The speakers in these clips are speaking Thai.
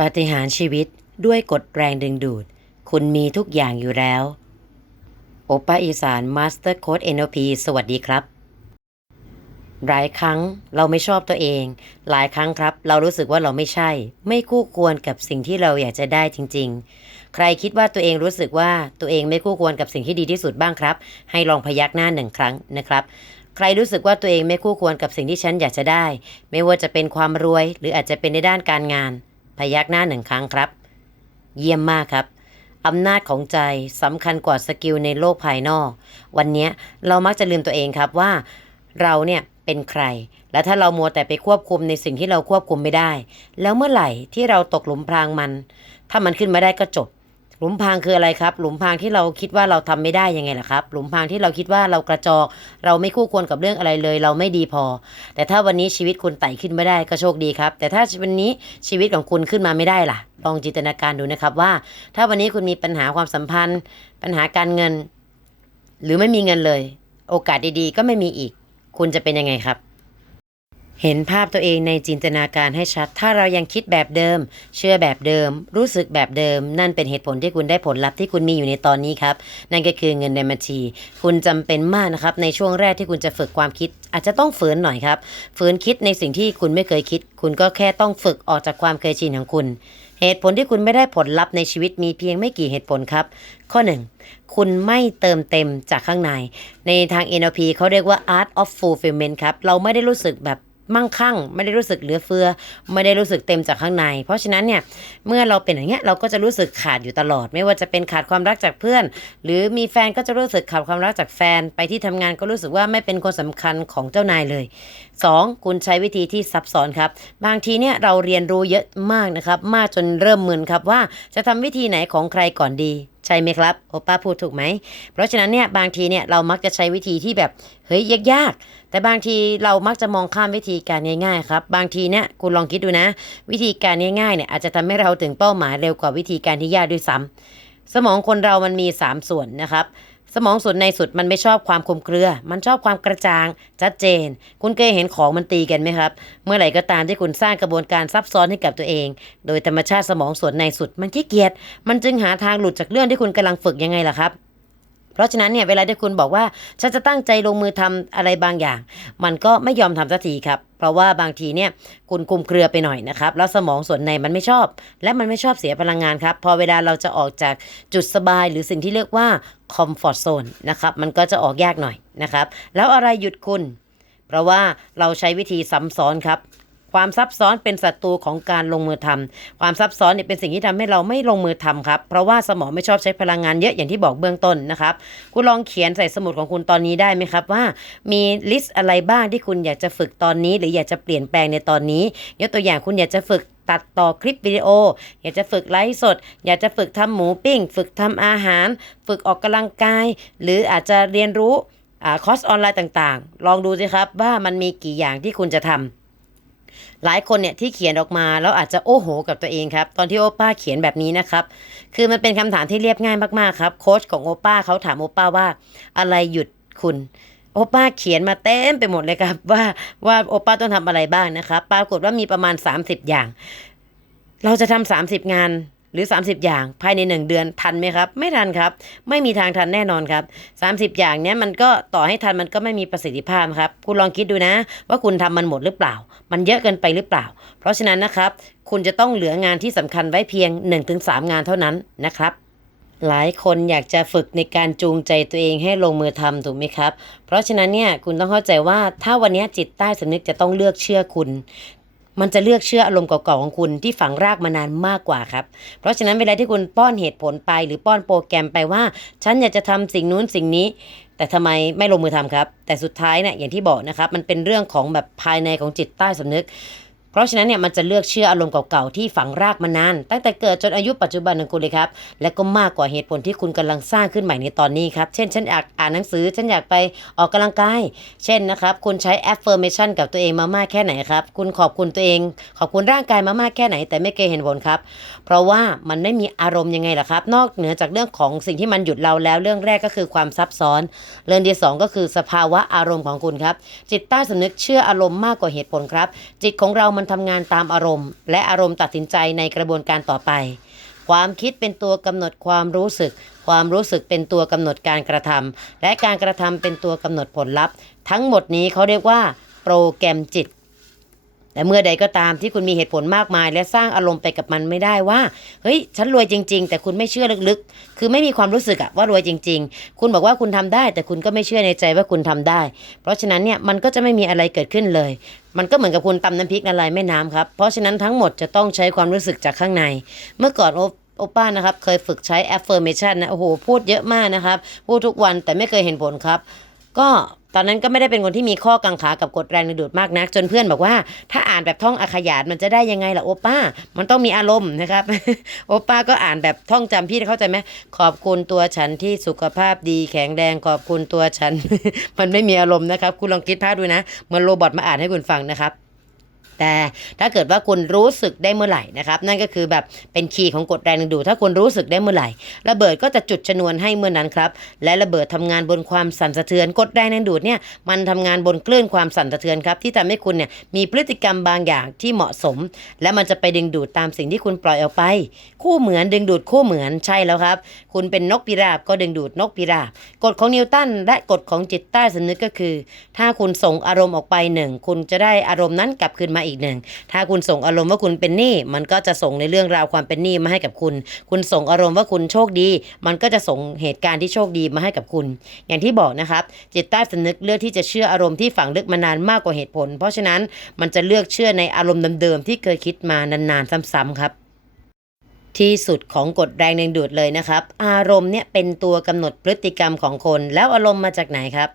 ปาฏิหาริย์ชีวิตด้วยกฎแรงดึงดูด คุณมีทุกอย่างอยู่แล้ว โอป้าอีสานมาสเตอร์โค้ด NLP สวัสดีครับ หลายครั้งเราไม่ชอบตัวเอง หลายครั้งครับ เรารู้สึกว่าเราไม่ใช่ ไม่คู่ควรกับสิ่งที่เราอยากจะได้จริง ๆ ใครคิดว่าตัวเองรู้สึกว่าตัวเองไม่คู่ควรกับสิ่งที่ดีที่สุดบ้างครับ ให้ลองพยักหน้าหนึ่งครั้งนะครับใครรู้สึกว่าตัวเองไม่คู่ควรกับสิ่งที่ฉันอยากจะได้ ไม่ว่าจะเป็นความรวย หรืออาจจะเป็นในด้านการงาน พยักหน้าหนึ่งครั้งครับ เยี่ยมมากครับอำนาจของใจสำคัญกว่าสกิลในโลกภายนอก วันนี้เรามักจะลืมตัวเองครับว่า เราเนี่ยเป็นใคร และถ้าเรามัวแต่ไปควบคุมในสิ่งที่เราควบคุมไม่ได้ แล้วเมื่อไหร่ที่เราตกหลุมพรางมัน ถ้ามันขึ้นมาได้ก็จบ หลุมพรางคืออะไรครับ หลุมพรางที่เราคิดว่าเราทำไม่ได้ยังไงล่ะครับ หลุมพรางที่เราคิดว่าเรากระจอก เราไม่คู่ควรกับเรื่องอะไรเลย เราไม่ดีพอ แต่ถ้าวันนี้ชีวิตคุณไต่ขึ้นไม่ได้ก็โชคดีครับ แต่ถ้าวันนี้ชีวิตของคุณขึ้นมาไม่ได้ล่ะ ลองจินตนาการดูนะครับว่า ถ้าวันนี้คุณมีปัญหาความสัมพันธ์ ปัญหาการเงิน หรือไม่มีเงินเลย โอกาสดีๆ ก็ไม่มีอีก คุณจะเป็นยังไงครับ เห็นภาพตัวเองในจินตนาการให้ชัด ถ้าเรายังคิดแบบเดิม เชื่อแบบเดิม รู้สึกแบบเดิม นั่นเป็นเหตุผลที่คุณได้ผลลัพธ์ที่คุณมีอยู่ในตอนนี้ครับ นั่นก็คือเงินในบัญชี คุณจำเป็นมากนะครับ ในช่วงแรกที่คุณจะฝึกความคิด อาจจะต้องฝืนหน่อยครับ ฝืนคิดในสิ่งที่คุณไม่เคยคิด คุณก็แค่ต้องฝึกออกจากความเคยชินของคุณเหตุผลที่คุณไม่ได้ผลลัพธ์ในชีวิตมีเพียงไม่กี่เหตุผลครับ ข้อ 1 คุณไม่เติมเต็มจากข้างใน ในทาง NLP เขาเรียกว่า art of fulfillment ครับ เราไม่ได้รู้สึกแบบ มั่งคั่ง ไม่ได้รู้สึกเหลือเฟือ ไม่ได้รู้สึกเต็มจากข้างใน เพราะฉะนั้นเนี่ยเมื่อเราเป็นอย่างเงี้ยเราก็จะรู้สึกขาดอยู่ตลอด ไม่ว่าจะเป็นขาดความรักจากเพื่อน หรือมีแฟนก็จะรู้สึกขาดความรักจากแฟน ไปที่ทำงานก็รู้สึกว่าไม่เป็นคนสำคัญของเจ้านายเลย 2. คุณใช้วิธีที่ซับซ้อนครับ บางทีเนี่ยเราเรียนรู้เยอะมากนะครับ มากจนเริ่มมึนครับว่าจะทำวิธีไหนของใครก่อนดี ใช่ไหมครับโอป้าพูดถูกไหม เพราะฉะนั้นเนี่ยบางทีเนี่ยเรามักจะใช้วิธีที่แบบเฮ้ยยากๆ แต่บางทีเรามักจะมองข้ามวิธีการง่ายๆครับบางทีเนี่ยคุณลองคิดดูนะ วิธีการง่ายๆเนี่ยอาจจะทำให้เราถึงเป้าหมายเร็วกว่าวิธีการที่ยากด้วยซ้ำสมองคนเรามันมี 3 ส่วนนะครับ สมองส่วนในสุดมันไม่ชอบความคมเครือ มันชอบความกระจ่าง ชัดเจน คุณเคยเห็นของมันตีกันไหมครับ เมื่อไหร่ก็ตามที่คุณสร้างกระบวนการซับซ้อนให้กับตัวเอง โดยธรรมชาติสมองส่วนในสุดมันขี้เกียจ มันจึงหาทางหลุดจากเรื่องที่คุณกำลังฝึกยังไงล่ะครับ เพราะฉะนั้นเนี่ยเวลาที่คุณบอกว่าฉันจะตั้งใจลงมือทำอะไรบางอย่าง มันก็ไม่ยอมทำสักทีครับ เพราะว่าบางทีเนี่ยคุณคุมเครือไปหน่อยนะครับแล้วสมองส่วนในมันไม่ชอบ และมันไม่ชอบเสียพลังงานครับ พอเวลาเราจะออกจากจุดสบายหรือสิ่งที่เรียกว่าคอมฟอร์ z โซนนะครับมันก็จะออกยากหน่อยนะครับ แล้วอะไรหยุดคุณ เพราะว่าเราใช้วิธีซ้ำซ้อนครับ ความซับซ้อนเป็นศัตรูของการลงมือทำความซับซ้อนเนี่ยเป็นสิ่งที่ทำให้เราไม่ลงมือทำครับ เพราะว่าสมองไม่ชอบใช้พลังงานเยอะอย่างที่บอกเบื้องต้นนะครับ คุณลองเขียนใส่สมุดของคุณตอนนี้ได้ไหมครับว่า มีลิสต์อะไรบ้างที่คุณอยากจะฝึกตอนนี้ หรืออยากจะเปลี่ยนแปลงในตอนนี้ยกตัวอย่างคุณอยากจะฝึกตัดต่อคลิปวิดีโอ อยากจะฝึกไลฟ์สด อยากจะฝึกทำหมูปิ้ง ฝึกทำอาหาร ฝึกออกกำลังกาย หรืออาจจะเรียนรู้อคอร์สออนไลน์ต่างๆ ลองดูสิครับว่ามันมีกี่อย่างที่คุณจะทำ หลายคนเนี่ยที่เขียนออกมาแล้วอาจจะโอ้โห กับตัวเองครับ ตอนที่โอป้าเขียนแบบนี้นะครับ คือมันเป็นคำถามที่เรียบง่ายมากๆครับโค้ชของโอป้าเขาถามโอป้าว่าอะไรหยุดคุณโอป้าเขียนมาเต็มไปหมดเลยครับ ว่าว่าโอป้าต้องทำอะไรบ้างนะครับปรากฏว่ามีประมาณ 30 อย่าง เราจะทำ30 งาน หรือ 30 อย่างภายใน 1 เดือนทันไหมครับ ไม่ทันครับ ไม่มีทางทันแน่นอนครับ 30 อย่างเนี้ยมันก็ต่อให้ทันมันก็ไม่มีประสิทธิภาพครับ คุณลองคิดดูนะ ว่าคุณทำมันหมดหรือเปล่า มันเยอะเกินไปหรือเปล่า เพราะฉะนั้นนะครับ คุณจะต้องเหลืองานที่สำคัญไว้เพียง 1-3 งานเท่านั้นนะครับหลายคนอยากจะฝึกในการจูงใจตัวเองให้ลงมือทำถูกไหมครับ เพราะฉะนั้นเนี่ยคุณต้องเข้าใจว่าถ้าวันนี้จิตใต้สำนึกจะต้องเลือกเชื่อคุณ มันจะเลือกเชื่ออารมณ์เก่าๆของคุณที่ฝังรากมานานมากกว่าครับ เพราะฉะนั้นเวลาที่คุณป้อนเหตุผลไปหรือป้อนโปรแกรมไปว่า ฉันอยากจะทำสิ่งนู้นสิ่งนี้ แต่ทำไมไม่ลงมือทำครับ แต่สุดท้ายเนี่ยอย่างที่บอกนะครับ มันเป็นเรื่องของแบบภายในของจิตใต้สำนึก เพราะฉะนั้นเนี่ยมันจะเลือกเชื่ออารมณ์เก่าๆที่ฝังรากมานาน ตั้งแต่เกิดจนอายุปัจจุบันของคุณเลยครับ และก็มากกว่าเหตุผลที่คุณกำลังสร้างขึ้นใหม่ในตอนนี้ครับ เช่นฉันอยากอ่านหนังสือ ฉันอยากไปออกกำลังกาย เช่นนะครับคุณใช้ affirmation กับตัวเองมามากแค่ไหนครับ คุณขอบคุณตัวเอง ขอบคุณร่างกายมามากแค่ไหน แต่ไม่เคยเห็นผลครับ เพราะว่ามันไม่มีอารมณ์ยังไงล่ะครับ นอกเหนือจากเรื่องของสิ่งที่มันหยุดเราแล้ว เรื่องแรกก็คือความซับซ้อน เรื่องที่สองก็คือสภาวะอารมณ์ของคุณครับ จิตใต้สำนึกเชื่ออารมณ์มากกว่าเหตุผลครับ จิตของเรามันมันทำงานตามอารมณ์ และอารมณ์ตัดสินใจในกระบวนการต่อไป ความคิดเป็นตัวกำหนดความรู้สึก ความรู้สึกเป็นตัวกำหนดการกระทำและการกระทำเป็นตัวกำหนดผลลัพธ์ ทั้งหมดนี้เขาเรียกว่า โปรแกรมจิต แต่เมื่อใดก็ตามที่คุณมีเหตุผลมากมาย และสร้างอารมณ์ไปกับมันไม่ได้ว่า เฮ้ย ฉันรวยจริง ๆ แต่คุณไม่เชื่อลึกๆ คือไม่มีความรู้สึกอะว่ารวยจริง ๆ คุณบอกว่าคุณทำได้ แต่คุณก็ไม่เชื่อในใจว่าคุณทำได้ เพราะฉะนั้นเนี่ยมันก็จะไม่มีอะไรเกิดขึ้นเลย มันก็เหมือนกับคุณตำน้ำพริกละลายแม่น้ำครับ เพราะฉะนั้นทั้งหมดจะต้องใช้ความรู้สึกจากข้างใน เมื่อก่อนโอโอป้านะครับเคยฝึกใช้ affirmation นะโอ้โหพูดเยอะมากนะครับพูดทุกวันแต่ไม่เคยเห็นผลครับ ก็ตอนนั้นก็ไม่ได้เป็นคนที่มีข้อกังขากับกฎแรงดึงดูดมากนัก จนเพื่อนบอกว่า ถ้าอ่านแบบท่องอาขยานมันจะได้ยังไงล่ะโอป้า มันต้องมีอารมณ์นะครับ โอป้าก็อ่านแบบท่องจำพี่เข้าใจไหมขอบคุณตัวฉันที่สุขภาพดีแข็งแรงขอบคุณตัวฉัน มันไม่มีอารมณ์นะครับ คุณลองคิดภาพดูนะเหมันโรบอทมาอ่านให้คุณฟังนะครับ แต่ถ้าเกิดว่าคุณรู้สึกได้เมื่อไหร่นะครับ นั่นก็คือแบบเป็นคีย์ของกฎแรงดึงดูดถ้าคุณรู้สึกได้เมื่อไหร่ ระเบิดก็จะจุดชนวนให้เมื่อนั้นครับ และระเบิดทำงานบนความสั่นสะเทือนกฎแรงดึงดูดเนี่ยมันทำงานบนคลื่นความสั่นสะเทือนครับที่ทำให้คุณเนี่ยมีพฤติกรรมบางอย่างที่เหมาะสม และมันจะไปดึงดูดตามสิ่งที่คุณปล่อยออกไป คู่เหมือนดึงดูดคู่เหมือนใช่แล้วครับ คุณเป็นนกพิราบก็ดึงดูดนกพิราบกฎของนิวตันและกฎของจิตใต้สำนึกก็คือ ถ้าคุณส่งอารมณ์ออกไปหนึ่งคุณจะได้อารมณ์นั้นกลับคืนมาอีกหนึ่ง ถ้าคุณส่งอารมณ์ว่าคุณเป็นหนี้ มันก็จะส่งในเรื่องราวความเป็นหนี้มาให้กับคุณ คุณส่งอารมณ์ว่าคุณโชคดี มันก็จะส่งเหตุการณ์ที่โชคดีมาให้กับคุณ อย่างที่บอกนะครับ จิตใต้สำนึกเลือกที่จะเชื่ออารมณ์ที่ฝังลึกมานานมากกว่าเหตุผล เพราะฉะนั้นมันจะเลือกเชื่อในอารมณ์เดิมๆที่เคยคิดมานานๆซ้ำๆครับที่สุดของกฎแรงดึงดูดเลยนะครับ อารมณ์เนี่ยเป็นตัวกำหนดพฤติกรรมของคน แล้วอารมณ์มาจากไหนครับ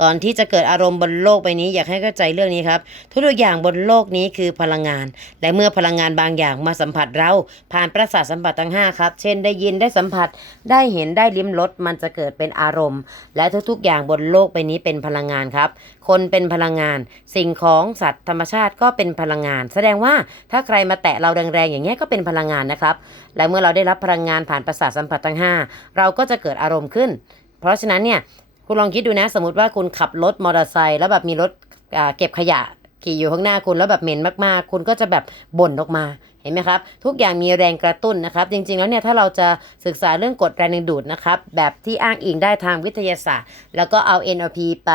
ก่อนที่จะเกิดอารมณ์บนโลกใบนี้อยากให้เข้าใจเรื่องนี้ครับ ทุกๆอย่างบนโลกนี้คือพลังงาน และเมื่อพลังงานบางอย่างมาสัมผัสเรา ผ่านประสาทสัมผัสทั้ง5ครับ เช่นได้ยินได้สัมผัส ได้เห็นได้ลิ้มรสมันจะเกิดเป็นอารมณ์ และทุกๆ อย่างบนโลกใบนี้เป็นพลังงานครับ คนเป็นพลังงาน สิ่งของสัตว์ธรรมชาติก็เป็นพลังงาน แสดงว่าถ้าใครมาแตะเราแรงๆอย่างเงี้ยก็เป็นพลังงานนะครับ และเมื่อเราได้รับพลังงานผ่านประสาทสัมผัสทั้ง 5 เราก็จะเกิดอารมณ์ขึ้น เพราะฉะนั้นเนี่ย คุณลองคิดดูนะ สมมติว่าคุณขับรถมอเตอร์ไซค์แล้วแบบมีรถเก็บขยะขี่อยู่ข้างหน้าคุณแล้วแบบเหม็นมากๆ คุณก็จะแบบบ่นออกมา ห็นไหมครับ ทุกอย่างมีแรงกระตุ้นนะครับ จริงๆแล้วเนี่ยถ้าเราจะศึกษาเรื่องกฎแรงดึงดูดนะครับแบบที่อ้างอิงได้ทางวิทยาศาสตร์ แล้วก็เอา NLP ไป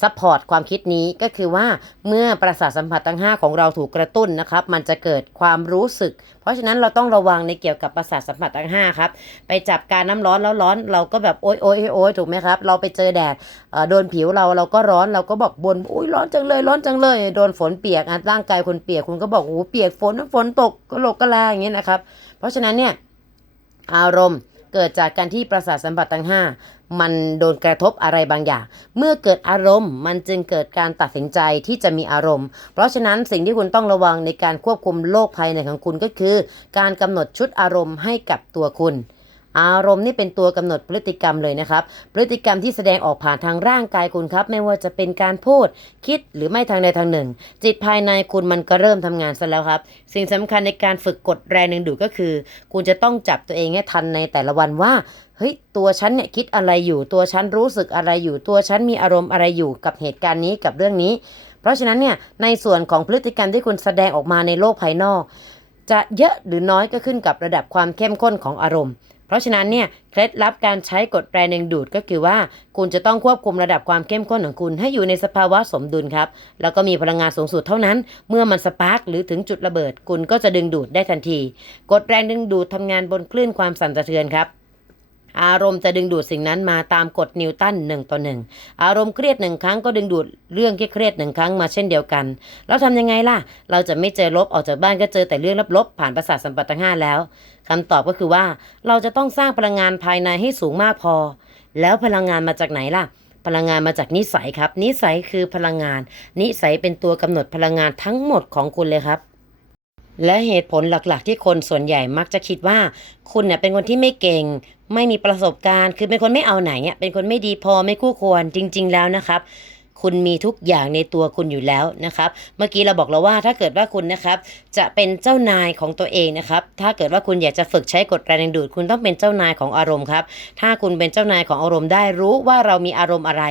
ซัพพอร์ตความคิดนี้ก็คือว่าเมื่อประสาทสัมผัสทั้ง 5 ของเราถูกกระตุ้นนะครับ มันจะเกิดความรู้สึก เพราะฉะนั้นเราต้องระวังในเกี่ยวกับประสาทสัมผัสทั้ง5ครับไปจับการน้ำร้อนแล้วร้อนเราก็แบบโอ๊ยโอ๊ยโอ๊ยถูกไหมครับ เราไปเจอแดดโดนผิวเราเราก็ร้อนเราก็บอกบนอุ้ยร้อนจังเลยร้อนจังเลย โดนฝนเปียกอะร่างกายคนเปียกคุณก็บอกโอ้โหเปียกฝนฝนตกก็โลกกะลาอย่างเงี้ยนะครับ เพราะฉะนั้นเนี่ยอารมณ์เกิดจากการที่ประสาทสัมผัสทั้ง 5 มันโดนกระทบอะไรบางอย่าง เมื่อเกิดอารมณ์ มันจึงเกิดการตัดสินใจที่จะมีอารมณ์ เพราะฉะนั้นสิ่งที่คุณต้องระวังในการควบคุมโลกภายในของคุณก็คือ การกำหนดชุดอารมณ์ให้กับตัวคุณ อารมณ์นี่เป็นตัวกำหนดพฤติกรรมเลยนะครับ พฤติกรรมที่แสดงออกผ่านทางร่างกายคุณครับ ไม่ว่าจะเป็นการพูด คิดหรือไม่ทางใดทางหนึ่ง จิตภายในคุณมันก็เริ่มทำงานซะแล้วครับ สิ่งสำคัญในการฝึกกดแรงดึงดูดก็คือ คุณจะต้องจับตัวเองให้ทันในแต่ละวันว่าเฮ้ยตัวฉันเนี่ยคิดอะไรอยู่ตัวฉันรู้สึกอะไรอยู่ตัวฉันมีอารมณ์อะไรอยู่กับเหตุการณ์นี้กับเรื่องนี้ เพราะฉะนั้นเนี่ยในส่วนของพฤติกรรมที่คุณแสดงออกมาในโลกภายนอก จะเยอะหรือน้อยก็ขึ้นกับระดับความเข้มข้นของอารมณ์ เพราะฉะนั้นเนี่ยเคล็ดลับการใช้กฎแรงดึงดูดก็คือว่า คุณจะต้องควบคุมระดับความเข้มข้นของคุณให้อยู่ในสภาวะสมดุลครับ แล้วก็มีพลังงานสูงสุดเท่านั้น เมื่อมันสปาร์กหรือถึงจุดระเบิด คุณก็จะดึงดูดได้ทันที กฎแรงดึงดูดทำงานบนคลื่นความสั่นสะเทือนครับ อารมณ์จะดึงดูดสิ่งนั้นมาตามกฎนิวตันหนึ่งต่อหนึ่งอารมณ์เครียดหนึ่งครั้งก็ดึงดูดเรื่องที่เครียดหนึ่งครั้งมาเช่นเดียวกันแล้วทำยังไงล่ะ เราจะไม่เจอลบออกจากบ้านก็เจอแต่เรื่องลบๆผ่านประสาทสัมผัสทั้งห้าแล้วคำตอบก็คือว่าเราจะต้องสร้างพลังงานภายในให้สูงมากพอ แล้วพลังงานมาจากไหนล่ะพลังงานมาจากนิสัยครับ นิสัยคือพลังงาน นิสัยเป็นตัวกำหนดพลังงานทั้งหมดของคุณเลยครับ และเหตุผลหลักๆ ที่คนส่วนใหญ่มักจะคิดว่า คุณเนี่ยเป็นคนที่ไม่เก่ง ไม่มีประสบการณ์ คือเป็นคนไม่เอาไหนเนี่ยเป็นคนไม่ดีพอไม่คู่ควรจริง ๆ แล้วนะครับ คุณมีทุกอย่างในตัวคุณอยู่แล้วนะครับ เมื่อกี้เราบอกแล้วว่าถ้าเกิดว่าคุณนะครับจะเป็นเจ้านายของตัวเองนะครับ ถ้าเกิดว่าคุณอยากจะฝึกใช้กฎแรงดึงดูด คุณต้องเป็นเจ้านายของอารมณ์ครับ ถ้าคุณเป็นเจ้านายของอารมณ์ได้รู้ว่าเรามีอารมณ์อะไร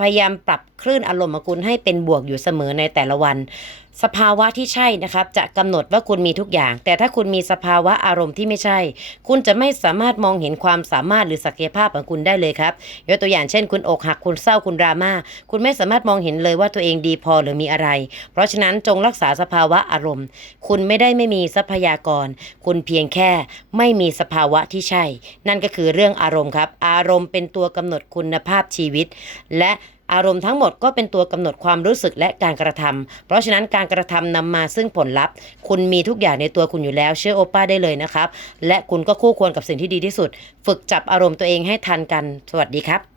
พยายามปรับคลื่นอารมณ์ของคุณให้เป็นบวกอยู่เสมอในแต่ละวัน สภาวะที่ใช่นะครับ จะกำหนดว่าคุณมีทุกอย่าง แต่ถ้าคุณมีสภาวะอารมณ์ที่ไม่ใช่ คุณจะไม่สามารถมองเห็นความสามารถหรือศักยภาพของคุณได้เลยครับยกตัวอย่างเช่น คุณอกหักคุณเศร้าคุณดราม่าคุณไม่สามารถมองเห็นเลยว่าตัวเองดีพอหรือมีอะไร เพราะฉะนั้นจงรักษาสภาวะอารมณ์ คุณไม่ได้ไม่มีทรัพยากร คุณเพียงแค่ไม่มีสภาวะที่ใช่ นั่นก็คือเรื่องอารมณ์ครับ อารมณ์เป็นตัวกำหนดคุณภาพชีวิต และ อารมณ์ทั้งหมดก็เป็นตัวกำหนดความรู้สึกและการกระทำเพราะฉะนั้นการกระทำนำมาซึ่งผลลัพธ์ คุณมีทุกอย่างในตัวคุณอยู่แล้ว เชื่อโอป้าได้เลยนะครับ และคุณก็คู่ควรกับสิ่งที่ดีที่สุด ฝึกจับอารมณ์ตัวเองให้ทันกัน สวัสดีครับ